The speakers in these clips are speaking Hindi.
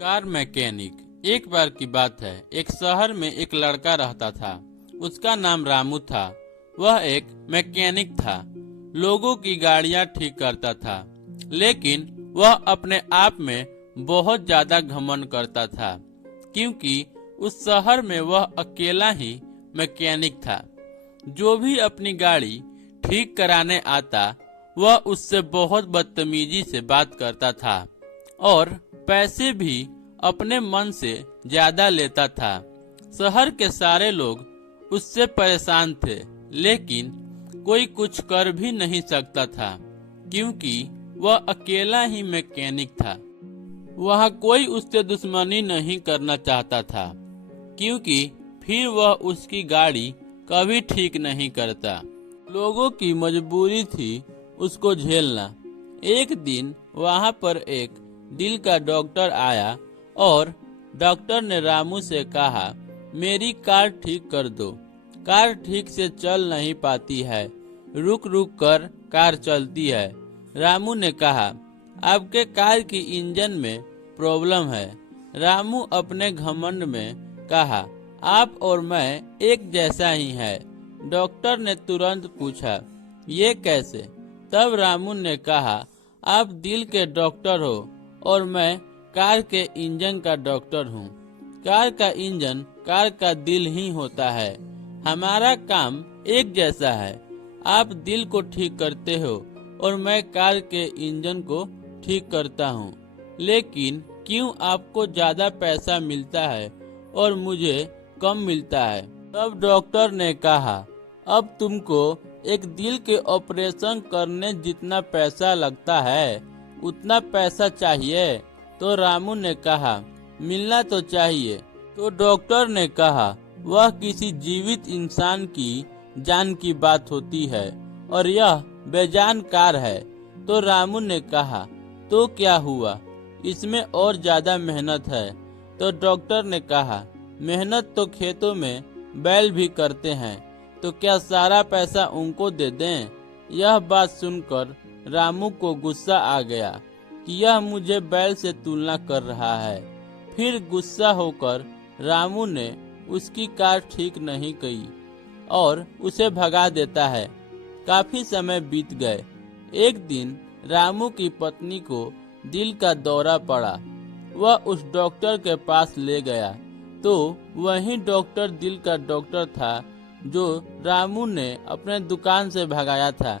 Car mechanic. एक बार की बात है, एक शहर में एक लड़का रहता था। उसका नाम रामू था। वह एक मैकेनिक था, लोगों की गाड़ियां ठीक करता था। लेकिन वह अपने आप में बहुत ज्यादा घमंड करता था, क्योंकि उस शहर में वह अकेला ही मैकेनिक था। जो भी अपनी गाड़ी ठीक कराने आता, वह उससे बहुत बदतमीजी से बात करता था और पैसे भी अपने मन से ज्यादा लेता था। शहर के सारे लोग उससे परेशान थे, लेकिन कोई कुछ कर भी नहीं सकता था, क्योंकि वह अकेला ही मैकेनिक था। वहाँ कोई उससे दुश्मनी नहीं करना चाहता था, क्योंकि फिर वह उसकी गाड़ी कभी ठीक नहीं करता। लोगों की मजबूरी थी उसको झेलना। एक दिन वहाँ पर एक दिल का डॉक्टर आया और डॉक्टर ने रामू से कहा, मेरी कार ठीक कर दो। कार ठीक से चल नहीं पाती है, रुक रुक कर कार चलती है। रामू ने कहा, आपके कार की इंजन में प्रॉब्लम है। रामू अपने घमंड में कहा, आप और मैं एक जैसा ही है। डॉक्टर ने तुरंत पूछा, ये कैसे? तब रामू ने कहा, आप दिल के डॉक्टर हो और मैं कार के इंजन का डॉक्टर हूँ। कार का इंजन कार का दिल ही होता है। हमारा काम एक जैसा है। आप दिल को ठीक करते हो और मैं कार के इंजन को ठीक करता हूँ। लेकिन क्यों आपको ज्यादा पैसा मिलता है और मुझे कम मिलता है? तब डॉक्टर ने कहा, अब तुमको एक दिल के ऑपरेशन करने जितना पैसा लगता है उतना पैसा चाहिए? तो रामू ने कहा, मिलना तो चाहिए। तो डॉक्टर ने कहा, वह किसी जीवित इंसान की जान की बात होती है और यह बेजान कार है। तो रामू ने कहा, तो क्या हुआ, इसमें और ज्यादा मेहनत है। तो डॉक्टर ने कहा, मेहनत तो खेतों में बैल भी करते हैं, तो क्या सारा पैसा उनको दे दें? यह बात सुनकर रामू को गुस्सा आ गया कि यह मुझे बैल से तुलना कर रहा है। फिर गुस्सा होकर रामू ने उसकी कार ठीक नहीं की और उसे भगा देता है। काफी समय बीत गए। एक दिन रामू की पत्नी को दिल का दौरा पड़ा। वह उस डॉक्टर के पास ले गया, तो वही डॉक्टर दिल का डॉक्टर था जो रामू ने अपने दुकान से भगाया था।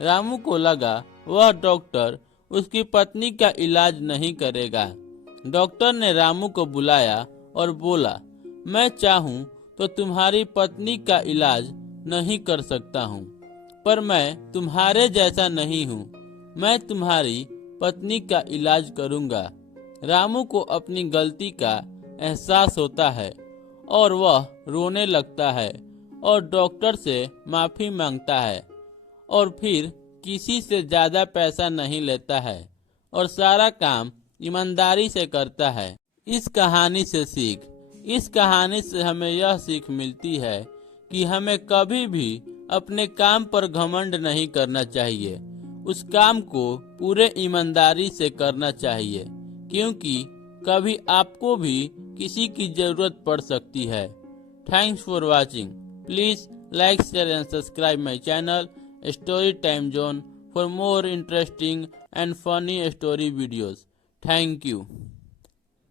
रामू को लगा वह डॉक्टर उसकी पत्नी का इलाज नहीं करेगा। डॉक्टर ने रामू को बुलाया और बोला, मैं चाहूँ तो तुम्हारी पत्नी का इलाज नहीं कर सकता हूँ, पर मैं तुम्हारे जैसा नहीं हूँ। मैं तुम्हारी पत्नी का इलाज करूँगा। रामू को अपनी गलती का एहसास होता है और वह रोने लगता है और डॉक्टर से माफी मांगता है और फिर किसी से ज्यादा पैसा नहीं लेता है और सारा काम ईमानदारी से करता है। इस कहानी से सीख। इस कहानी से हमें यह सीख मिलती है कि हमें कभी भी अपने काम पर घमंड नहीं करना चाहिए। उस काम को पूरे ईमानदारी से करना चाहिए, क्योंकि कभी आपको भी किसी की जरूरत पड़ सकती है। Thanks for watching. Please like, share and subscribe my channel Story Time Zone for more interesting and funny story videos. Thank you.